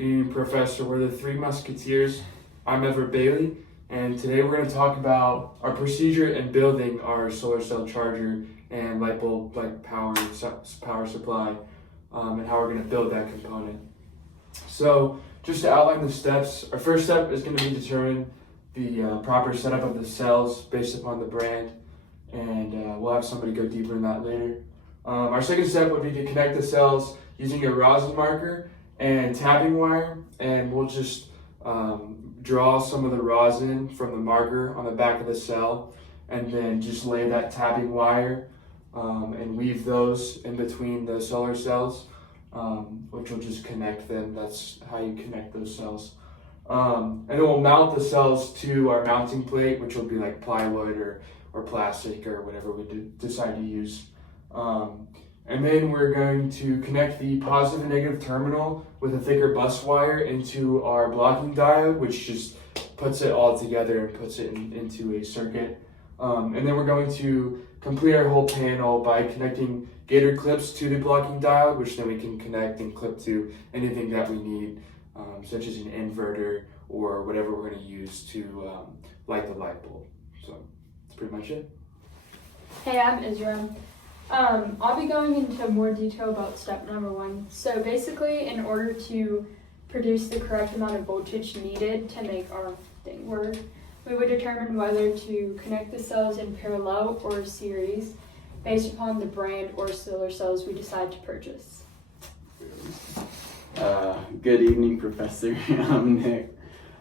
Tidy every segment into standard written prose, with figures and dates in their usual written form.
Good evening, Professor. We're the Three Musketeers. I'm Everett Bailey, and today we're going to talk about our procedure in building our solar cell charger and light bulb power supply, and how we're going to build that component. So, just to outline the steps, our first step is going to be determine the proper setup of the cells based upon the brand, and we'll have somebody go deeper in that later. Our second step would be to connect the cells using a rosin marker and tapping wire, and we'll just draw some of the rosin from the marker on the back of the cell, and then just lay that tapping wire and weave those in between the solar cells, which will just connect them. That's how you connect those cells. And then we'll mount the cells to our mounting plate, which will be like plywood or plastic or whatever we decide to use. And then we're going to connect the positive and negative terminal with a thicker bus wire into our blocking diode, which just puts it all together and puts it into a circuit. And then we're going to complete our whole panel by connecting gator clips to the blocking diode, which then we can connect and clip to anything that we need, such as an inverter or whatever we're going to use to light the light bulb. So that's pretty much it. Hey, I'm Israel. I'll be going into more detail about step number 1. So basically, in order to produce the correct amount of voltage needed to make our thing work, we would determine whether to connect the cells in parallel or series based upon the brand or solar cells we decide to purchase. Good evening, Professor. I'm Nick.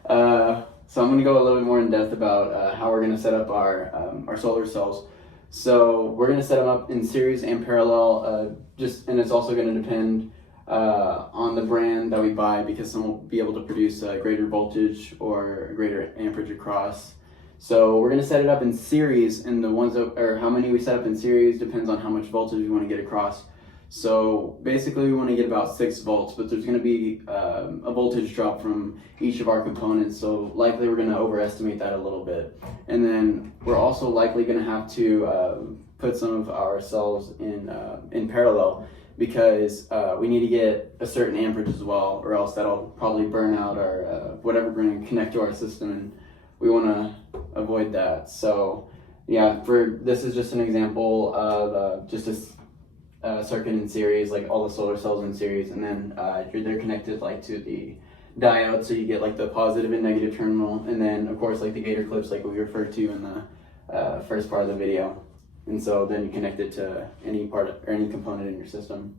So I'm going to go a little bit more in depth about how we're going to set up our solar cells. So we're going to set them up in series and parallel, and it's also going to depend on the brand that we buy, because some will be able to produce a greater voltage or a greater amperage across. So we're going to set it up in series, and how many we set up in series depends on how much voltage we want to get across. So basically we want to get about 6 volts, but there's going to be a voltage drop from each of our components, so likely we're going to overestimate that a little bit. And then we're also likely going to have to put some of our cells in parallel, because we need to get a certain amperage as well, or else that'll probably burn out our whatever we're going to connect to our system, and we want to avoid that. So yeah, this is just an example of just a circuit in series, like all the solar cells in series, and then they're connected like to the diode, so you get like the positive and negative terminal, and then of course like the gator clips like we referred to in the first part of the video, and so then you connect it to any component in your system.